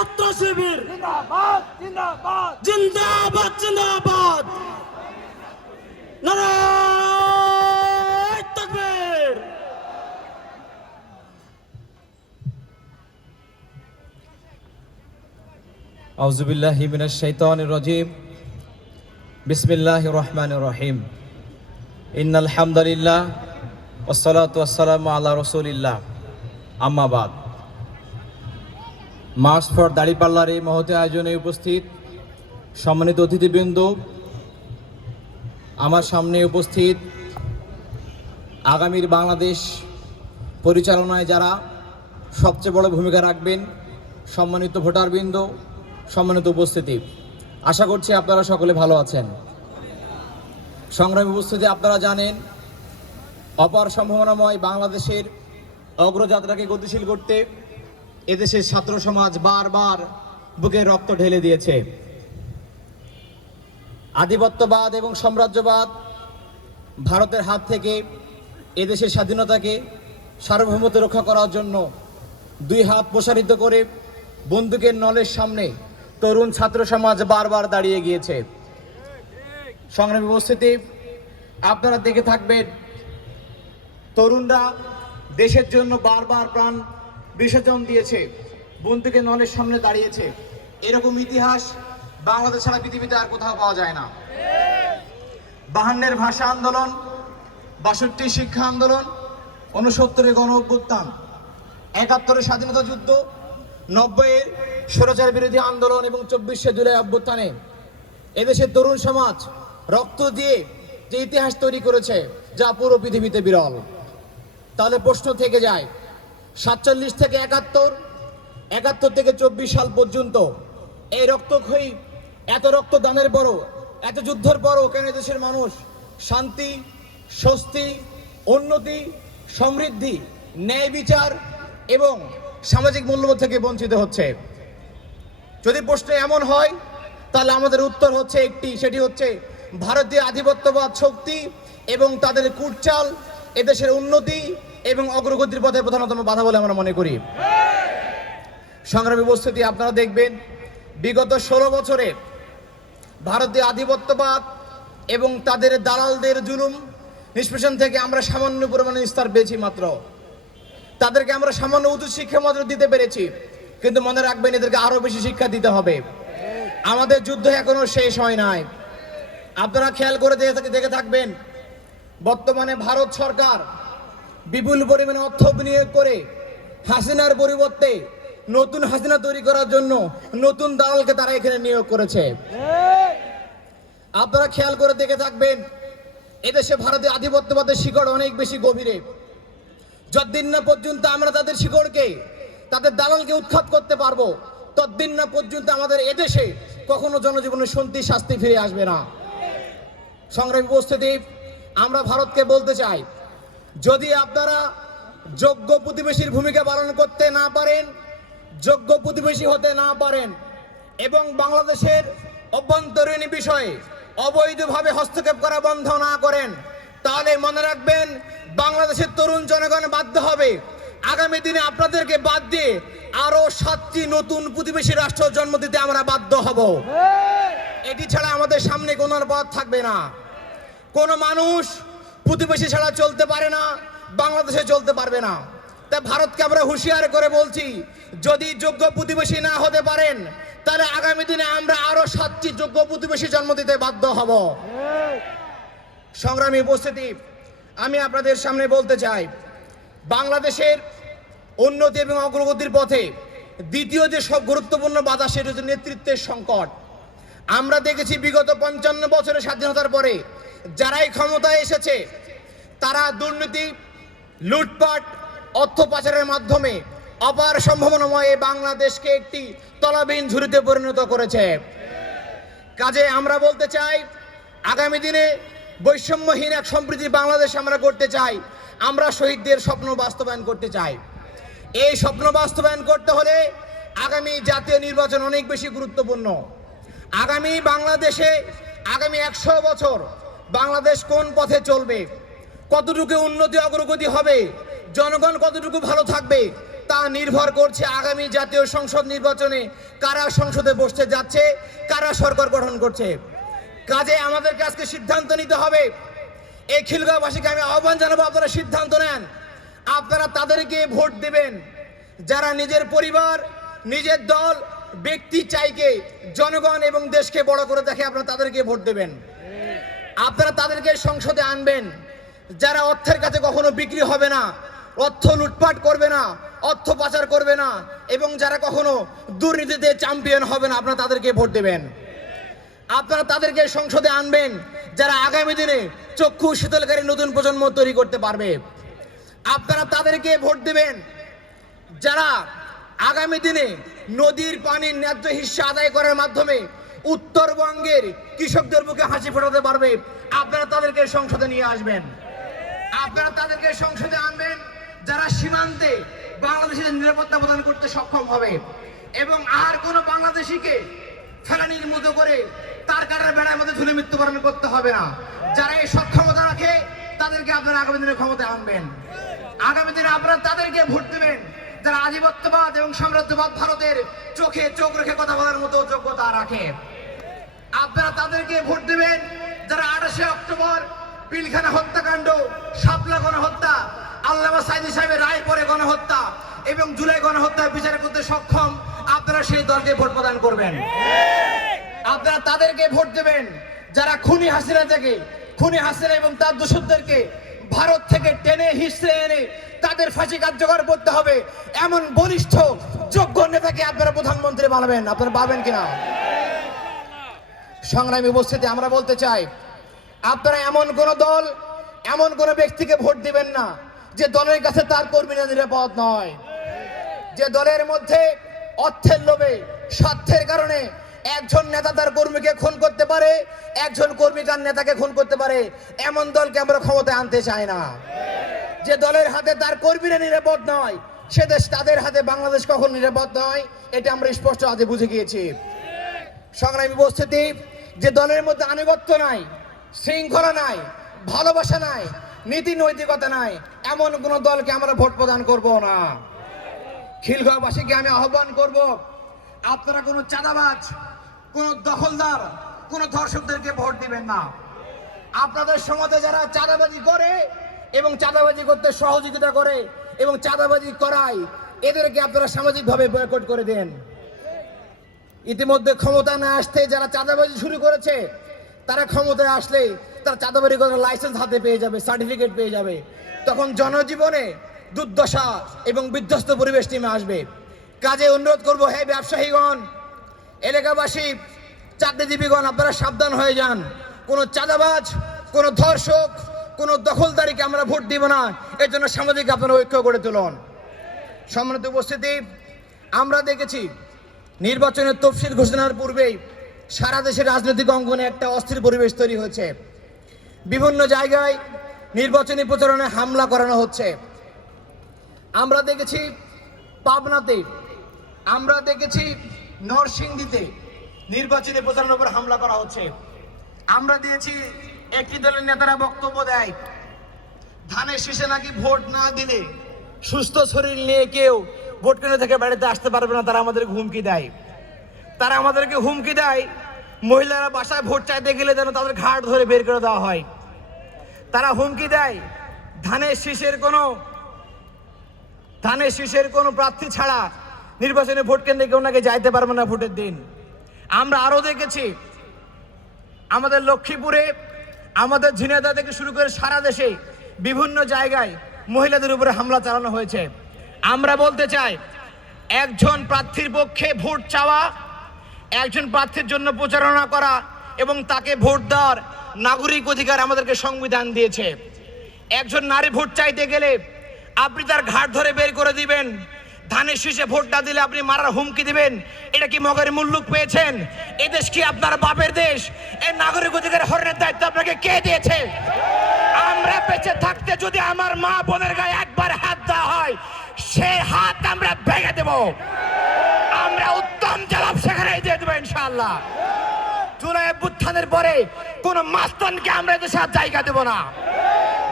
ছাত্র শিবির জিন্দাবাদ জিন্দাবাদ জিন্দাবাদ জিন্দাবাদ নারায়ে তাকবীর। আউযু বিল্লাহি মিনাশ শাইতানির রাজীম। বিসমিল্লাহির রহমানির রহিম। ইন্নাল হামদুলিল্লাহ ওয়াসসালাতু ওয়াসসালামু আলা রাসূলিল্লাহ। আম্মা বাদ। মার্চ ফর দাঁড়িপাল্লার এই মহতী আয়োজনে উপস্থিত সম্মানিত অতিথিবৃন্দ, আমার সামনে উপস্থিত আগামীর বাংলাদেশ পরিচালনায় যারা সবচেয়ে বড় ভূমিকা রাখবেন, সম্মানিত ভোটারবৃন্দ, সম্মানিত উপস্থিতি, আশা করছি আপনারা সকলে ভালো আছেন। সংগ্রামী উপস্থিতি, আপনারা জানেন অপার সম্ভাবনাময় বাংলাদেশের অগ্রযাত্রাকে গতিশীল করতে এদেশের ছাত্র সমাজ বারবার বুকে রক্ত ঢেলে দিয়েছে। আধিপত্যবাদ এবং সাম্রাজ্যবাদ ভারতের হাত থেকে এদেশের স্বাধীনতাকে সার্বভৌমত্ব রক্ষা করার জন্য দুই হাত প্রসারিত করে বন্দুকের নলের সামনে তরুণ ছাত্র সমাজ বারবার দাঁড়িয়ে গিয়েছে। সংগ্রামী উপস্থিতি, আপনারা দেখে থাকবেন তরুণরা দেশের জন্য বারবার প্রাণ বিসর্জন দিয়েছে, বন্দুকের নলের সামনে দাঁড়িয়েছে। এরকম ইতিহাস বাংলাদেশ ছাড়া পৃথিবীতে আর কোথাও পাওয়া যায় না। 52-এর ভাষা আন্দোলন, 62 শিক্ষা আন্দোলন, 69-এর গণ অভ্যুত্থান, 71-এর স্বাধীনতা যুদ্ধ, 90-এর স্বৈরাচার বিরোধী আন্দোলন এবং 24শে জুলাই অভ্যুত্থানে এদেশের তরুণ সমাজ রক্ত দিয়ে যে ইতিহাস তৈরি করেছে, যা পুরো পৃথিবীতে বিরল। তাহলে প্রশ্ন থেকে যায়, 47 থেকে 71, 71 থেকে 24 সাল পর্যন্ত এই রক্তক্ষয়ী এত রক্তদানের পরও, এত যুদ্ধের পরও কেন দেশের মানুষ শান্তি, স্বস্তি, উন্নতি, সমৃদ্ধি, ন্যায় বিচার এবং সামাজিক মূল্যবোধ থেকে বঞ্চিত হচ্ছে? যদি প্রশ্ন এমন হয়, তাহলে আমাদের উত্তর হচ্ছে একটি, সেটি হচ্ছে ভারতীয় আধিপত্যবাদ শক্তি এবং তাদের কুটচাল এদেশের উন্নতি এবং অগ্রগতির পথে প্রধানতম বাধা বলে আমরা মনে করি। সংগ্রামী উপস্থিতি, আপনারা দেখবেন বিগত 16 বছরে ভারতীয় আধিপত্যবাদ এবং তাদের দালালদের জুলুম নিষ্পেষণ থেকে আমরা সামান্য পরিমাণে নিস্তার পেয়েছি মাত্র। তাদেরকে আমরা সামান্য উচ্চ শিক্ষা মাত্র দিতে পেরেছি, কিন্তু মনে রাখবেন এদেরকে আরো বেশি শিক্ষা দিতে হবে। আমাদের যুদ্ধ এখনো শেষ হয় নাই। আপনারা খেয়াল করে দেখে থাকবেন বর্তমানে ভারত সরকার বিপুল পরিমাণে অর্থ বিনিয়োগ করে হাসিনার পরিবর্তে নতুন হাসিনা তৈরি করার জন্য নতুন দালালকে তারা এখানে নিয়োগ করেছে। আপনারা খেয়াল করে দেখে থাকবেন এদেশে ভারতীয় আধিপত্যবাদের শিকড় অনেক বেশি গভীরে। যতদিন না পর্যন্ত আমরা তাদের শিকড়কে, তাদের দালালকে উৎখাত করতে পারবো, ততদিন না পর্যন্ত আমাদের এদেশে কখনো জনজীবনে শান্তি শাস্তি ফিরে আসবে না। সংগ্রামী উপস্থিতি, আমরা ভারতকে বলতে চাই, যদি আপনারা যোগ্য প্রতিবেশীর ভূমিকা পালন করতে না পারেন, যোগ্য প্রতিবেশী হতে না পারেন এবং বাংলাদেশের অভ্যন্তরীণ বিষয়ে অবৈধভাবে হস্তক্ষেপ করা বন্ধ না করেন, তাহলে মনে রাখবেন বাংলাদেশের তরুণ জনগণ বাধ্য হবে আগামী দিনে আপনাদেরকে বাদ দিয়ে আরো 7টি নতুন প্রতিবেশী রাষ্ট্র জন্ম দিতে আমরা বাধ্য হব। এটি ছাড়া আমাদের সামনে কোনো পথ থাকবে না। কোনো মানুষ প্রতিবেশী ছাড়া চলতে পারে না, বাংলাদেশে চলতে পারবে না। তাই ভারতকে আমরা হুঁশিয়ার করে বলছি, যদি যোগ্য প্রতিবেশী না হতে পারেন, তাহলে আগামী দিনে আমরা আরো 7টি যোগ্য প্রতিবেশী জন্ম দিতে বাধ্য হব। সংগ্রামী উপস্থিতি, আমি আপনাদের সামনে বলতে চাই, বাংলাদেশের উন্নতি এবং অগ্রগতির পথে দ্বিতীয় যে সব গুরুত্বপূর্ণ বাধা, সেটা হচ্ছে নেতৃত্বের সংকট। আমরা দেখেছি বিগত 55 বছরের স্বাধীনতার পরে যারাই ক্ষমতায় এসেছে, তারা দুর্নীতি, লুটপাট, অর্থ পাচারের মাধ্যমে অপার সম্ভাবনাময় বাংলাদেশকে একটি তলাবিহীন ঝুড়িতে পরিণত করেছে। কাজে আমরা বলতে চাই, আগামী দিনে বৈষম্যহীন এক সমৃদ্ধি বাংলাদেশ আমরা করতে চাই। আমরা শহীদদের স্বপ্ন বাস্তবায়ন করতে চাই। এই স্বপ্ন বাস্তবায়ন করতে হলে আগামী জাতীয় নির্বাচন অনেক বেশি গুরুত্বপূর্ণ। আগামী বাংলাদেশে আগামী 100 বছর বাংলাদেশ কোন পথে চলবে, কতটুকু উন্নতি অগ্রগতি হবে, জনগণ কতটুকু ভালো থাকবে, তা নির্ভর করছে আগামী জাতীয় সংসদ নির্বাচনে কারা সংসদে বসতে যাচ্ছে, কারা সরকার গঠন করছে। কাজে আমাদেরকে আজকে সিদ্ধান্ত নিতে হবে। এই খিলগাঁওবাসীকে আমি আহ্বান জানাবো, আপনারা সিদ্ধান্ত নেন। আপনারা তাদেরকে ভোট দেবেন যারা নিজের পরিবার, নিজের দল, ব্যক্তি চাইকে জনগণ এবং দেশকে বড় করে দেখে। আপনারা তাদেরকে ভোট দেবেন। আপনারা তাদেরকে সংসদে আনবেন যারা অর্থের কাছে কখনো বিক্রি হবে না, অর্থ লুটপাট করবে না, অর্থ পাচার করবে না, এবং যারা কখনো দুর্নীতিতে চ্যাম্পিয়ন হবে না। আপনারা তাদেরকে ভোট দেবেন। আপনারা তাদেরকে সংসদে আনবেন যারা আগামী দিনে চক্ষু শীতলকারী নতুন প্রজন্ম তৈরি করতে পারবে। আপনারা তাদেরকে ভোট দেবেন যারা আগামী দিনে নদীর পানির ন্যায্য হিস্সা আদায় করার মাধ্যমে উত্তরবঙ্গের কৃষকদের মুখে হাসি ফোটাতে পারবে। আপনারা তাদেরকে সংসদে নিয়ে আসবেন। আপনারা তাদেরকে সংসদে আনবেন যারা সীমান্তে বাংলাদেশের নিরাপত্তা প্রদান করতে সক্ষম হবে এবং আর কোনো বাংলাদেশিকে ফেলানির মতো করে তার কাটার বেড়ার মধ্যে ঝুলে মৃত্যুবরণ করতে হবে না। যারা এই সক্ষমতা রাখে তাদেরকে আপনারা আগামী দিনে ক্ষমতায় আনবেন। আগামী দিনে আপনারা তাদেরকে ভোট দেবেন যারা আধিপত্যবাদ এবং সাম্রাজ্যবাদ ভারতের চোখে চোখ রেখে কথা বলার মতো যোগ্যতা রাখে। আপনারা তাদেরকে ভোট দেবেন যারা 28শে অক্টোবর পিলখানা হত্যাকাণ্ড, শাপলা গণহত্যা, আল্লামা সাইদি সাহেবের রায় পরে গণহত্যা এবং জুলাই গণহত্যার বিচার করতে সক্ষম। আপনারা সেই দলকে ভোট প্রদান করবেন। আপনারা তাদেরকে ভোট দেবেন যারা খুনি হাসিনা এবং তার দোষরদেরকে ভারত থেকে টেনে হিসেবে এনে তাদের ফাঁসি কার্যকর করতে হবে এমন বলিষ্ঠ যোগ্য নেতাকে আপনারা প্রধানমন্ত্রী বানাবেন। আপনারা পাবেন কিনা? সংগ্রামী উপস্থিতি, আমরা বলতে চাই আপনারা এমন কোন দল, এমন কোন ব্যক্তিকে ভোট দিবেন না যে দলের কাছে তার কর্মীরা নিরাপদ নয়, যে দলের মধ্যে অর্থের লোভে, স্বার্থের কারণে একজন নেতা তার কর্মীকে খুন করতে পারে, একজন কর্মী তার নেতাকে খুন করতে পারে। এমন দলকে আমরা ক্ষমতায় আনতে চাই না। যে দলের হাতে তার কর্মীরা নিরাপদ নয়, সে দেশ, তাদের হাতে বাংলাদেশ কখন নিরাপদ নয়, এটা আমরা স্পষ্ট আজকে বুঝে গিয়েছি। সংগ্রামী উপস্থিতি, যে দলের মধ্যে আনুগত্য নাই, শৃঙ্খলা নাই, ভালোবাসা নাই, নীতি নৈতিকতা নাই, এমন কোন দলকে আমরা ভোট প্রদান করব না। খিলগাঁওবাসীকে আমি আহ্বান করব, আপনারা কোনো চাঁদাবাজ, কোনো দখলদার, কোনো ধর্ষকদেরকে ভোট দিবেন না। আপনাদের সমাজে যারা চাঁদাবাজি করে এবং চাঁদাবাজি করতে সহযোগিতা করে এবং চাঁদাবাজি করায়, এদেরকে আপনারা সামাজিকভাবে বয়কট করে দেন। ইতিমধ্যে ক্ষমতা না আসতে যারা চাঁদাবাজি শুরু করেছে, তারা ক্ষমতায় আসলে তারা চাঁদাবাজি করার লাইসেন্স হাতে পেয়ে যাবে, সার্টিফিকেট পেয়ে যাবে। তখন জনজীবনে দুর্দশা এবং বিধ্বস্ত পরিবেশ নেমে আসবে। কাজে অনুরোধ করবো, হে ব্যবসায়ীগণ, এলাকাবাসী, চাকরিজীবীগণ, আপনারা সাবধান হয়ে যান। কোনো চাঁদাবাজ, কোনো ধর্ষক, কোনো দখলদারিকে আমরা ভোট দিব না। এর জন্য সামাজিক আপনারা ঐক্য গড়ে তুলুন। সম্মানিত উপস্থিতি, আমরা দেখেছি নির্বাচনের তফসিল ঘোষণার পূর্বেই সারা দেশের রাজনৈতিক অঙ্গনে একটা অস্থির পরিবেশ তৈরি হয়েছে। বিভিন্ন জায়গায় নির্বাচনী প্রচারণে হামলা করানো হচ্ছে। আমরা দেখেছি পাবনাতে, আমরা দেখেছি নরসিংদীতে নির্বাচনী প্রচারণার উপর হামলা করা হচ্ছে। আমরা দিয়েছি একটি দলের নেতারা বক্তব্য দেয়, ধানের শীষে নাকি ভোট না দিলে সুস্থ শরীর নিয়ে কেউ ভোট কেন্দ্র থেকে বাড়িতে আসতে পারবে না। তারা আমাদেরকে হুমকি দেয়, মহিলারা বাসায় ভোট চাইতে গেলে যেন তাদের ঘাট ধরে বের করে দেওয়া হয়। তারা হুমকি দেয় ধানের শীষের কোনো প্রার্থী ছাড়া নির্বাচনে ভোট কেন্দ্রে কেউ নাকি যাইতে পারবে না ভোটের দিন। আমরা আরো দেখেছি আমাদের লক্ষ্মীপুরে, আমাদের ঝিনাইদহ থেকে শুরু করে সারা দেশে বিভিন্ন জায়গায় মহিলাদের উপরে হামলা চালানো হয়েছে। আমরা বলতে চাই, একজন প্রার্থীর পক্ষে ভোট চাওয়া, একজন প্রার্থীর জন্য প্রচারণা করা এবং তাকে ভোট দেওয়ার নাগরিক অধিকার আমাদেরকে সংবিধান দিয়েছে। একজন নারী ভোট চাইতে গেলে আপনি তার ঘাট ধরে বের করে দিবেন, ধানের শীষে ভোট না দিলে আপনি মারার হুমকি দিবেন। এটা কি মগের মুল্লুক পেয়েছেন? এই দেশ কি আপনার বাপের দেশ? এই নাগরিক অধিকার হরণের দায়িত্ব আপনাকে কে দিয়েছে? আমরা বেঁচে থাকতে যদি আমার মা বোনের গায়ে একবার হাত দেওয়া হয়, সে হাত আমরা ভেঙে দেব। আমরা উত্তম জবাব সেখানে দিয়ে দেবো ইনশাআল্লাহ। জুলাই অভ্যুত্থানের পরে কোন মাস্তানকে আমরা এদেশে আর জায়গা দেব না।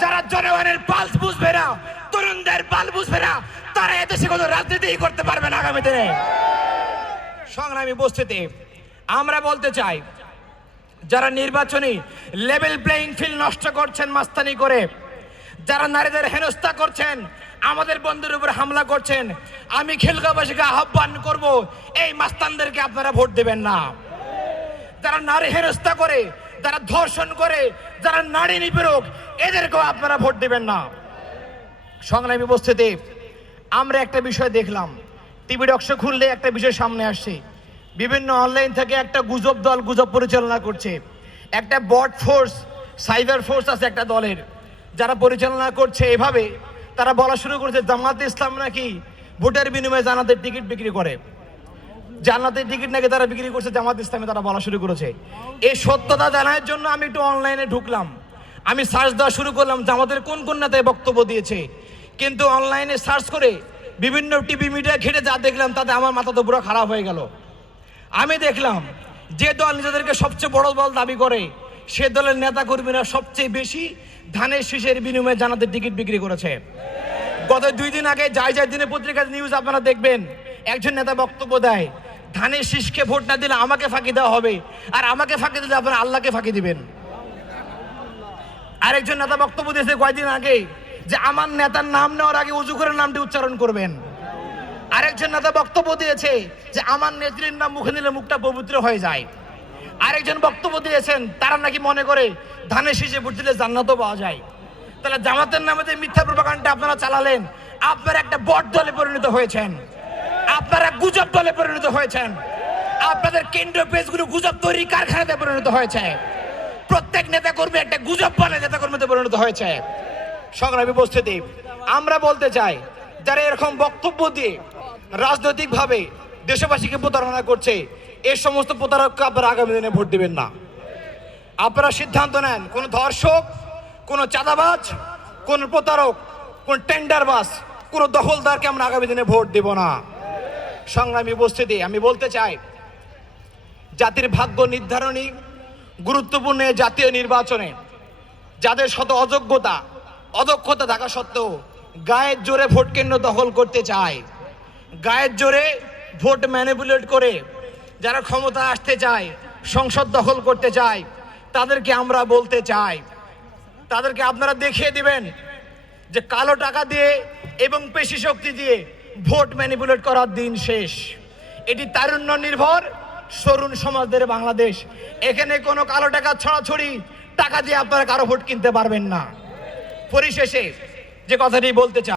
যারা জনগণের পালস বুঝবে না, তরুণদের পাল বুঝবে না, তারা এদেশে কোনো রাজনীতি করতে পারবে না আগামী দিনে। সংগ্রামী উপস্থিতি, আমরা বলতে চাই যারা নির্বাচনী লেভেল প্লেইং ফিল্ড নষ্ট করছেন মাস্তানি করে, যারা নারীদের হেনস্থা করছেন, আমাদের বন্ধুর উপর হামলা করছেন, আমি খিলগাঁওবাসীকে আহ্বান করব এই মাস্তানদেরকে আপনারা ভোট দেবেন না। যারা নারী হেনস্থা করে, যারা ধর্ষণ করে, যারা নারী নিপীড়ক, এদেরকেও আপনারা ভোট দেবেন না। সংগ্রামী উপস্থিতি, আমরা একটা বিষয় দেখলাম, টিভি ডক্স খুললে একটা বিষয় সামনে আসছে, বিভিন্ন অনলাইন থেকে একটা গুজব দল গুজব পরিচালনা করছে, একটা বট ফোর্স, সাইবার ফোর্স আছে একটা দলের, যারা পরিচালনা করছে এভাবে তারা বলা শুরু করেছে জামাতে ইসলাম নাকি ভোটের বিনিময়ে জান্নাতের টিকিট বিক্রি করে, জান্নাতের টিকিট নাকি তারা বিক্রি করছে জামাত ইসলামে, তারা বলা শুরু করেছে। এই সত্যতা জানার জন্য আমি একটু অনলাইনে ঢুকলাম, আমি সার্চ দেওয়া শুরু করলাম জামাতের কোন কোন নেতায় বক্তব্য দিয়েছে, কিন্তু অনলাইনে সার্চ করে বিভিন্ন টিভি মিডিয়া ঘেটে যা দেখলাম তাতে আমার মাথা তো পুরো খারাপ হয়ে গেল। আমি দেখলাম যে দল নিজেদেরকে সবচেয়ে বড় দল দাবি করে সে দলের নেতা কর্মীরা সবচেয়ে বেশি ধানের শীষের বিনিময়ে জান্নাতের টিকিট বিক্রি করেছে। গত 2 দিন আগে যাই দিনে পত্রিকার নিউজ আপনারা দেখবেন, একজন নেতা বক্তব্য দেয় ধানের শীষকে ভোট না দিলে আমাকে ফাঁকি দেওয়া হবে, আর আমাকে ফাঁকি দিলে আপনারা আল্লাহকে ফাঁকি দিবেন। আরেকজন নেতা বক্তব্য দিয়েছে কয়েকদিন আগে যে আমার নেতার নাম নেওয়ার আগে উজু করে নামটি উচ্চারণ করবেন। আরেকজন নেতা বক্তব্য দিয়েছে যে আমার নেত্রীর নাম মুখে নিলে মুখটা পবিত্র হয়ে যায়। আরেকজন বক্তব্য দিয়েছেন তারা নাকি মনে করে ধানের শীষে ভোট দিলে জান্নাতও পাওয়া যায়। তাহলে জামাতের নামে যে মিথ্যা প্রপাগান্ডা আপনারা চালালেন, আপনারা একটা বট দলে পরিণত হয়েছেন, আপনারা গুজব দলে পরিণত হয়েছেন, আপনাদের কেন্দ্রীয় পেজগুলো গুজব তৈরি কারখানাতে পরিণত হয়েছে, প্রত্যেক নেতা কর্মী একটা গুজব বলে নেতা কর্মীতে পরিণত হয়েছে। সংগ্রামী উপস্থিতি, আমরা বলতে চাই যারা এরকম বক্তব্য দিয়ে রাজনৈতিকভাবে দেশবাসীকে প্রতারণা করছে, এই সমস্ত প্রতারককে আপনারা আগামী দিনে ভোট দিবেন না। আপনারা সিদ্ধান্ত নেন, কোন ধর্ষক, কোন চাঁদাবাজ, কোন প্রতারক, কোন টেন্ডারবাজ, কোন দখলদারকে আমরা আগামী দিনে ভোট দেব না। সংগ্রামী উপস্থিতি, আমি বলতে চাই জাতির ভাগ্য নির্ধারণী গুরুত্বপূর্ণ জাতীয় নির্বাচনে যাদের শত অদক্ষতা থাকা সত্ত্বেও গায়ের জোরে ভোট কেন্দ্র দখল করতে চায়, গায়ের জোরে ভোট ম্যানিপুলেট করে যারা ক্ষমতা আসতে চায়, সংসদ দখল করতে চায়, তাদেরকে আমরা বলতে চাই, তাদেরকে আপনারা দেখিয়ে দিবেন যে কালো টাকা দিয়ে এবং পেশি শক্তি দিয়ে ভোট ম্যানিপুলেট করার দিন শেষ। এটি তারুণ্য নির্ভর তরুণ সমাজদের বাংলাদেশ। এখানে কোনো কালো টাকা ছড়াছড়ি টাকা দিয়ে আপনারা কারো ভোট কিনতে পারবেন না। পরিশেষে যে কথাটি বলতে চাই,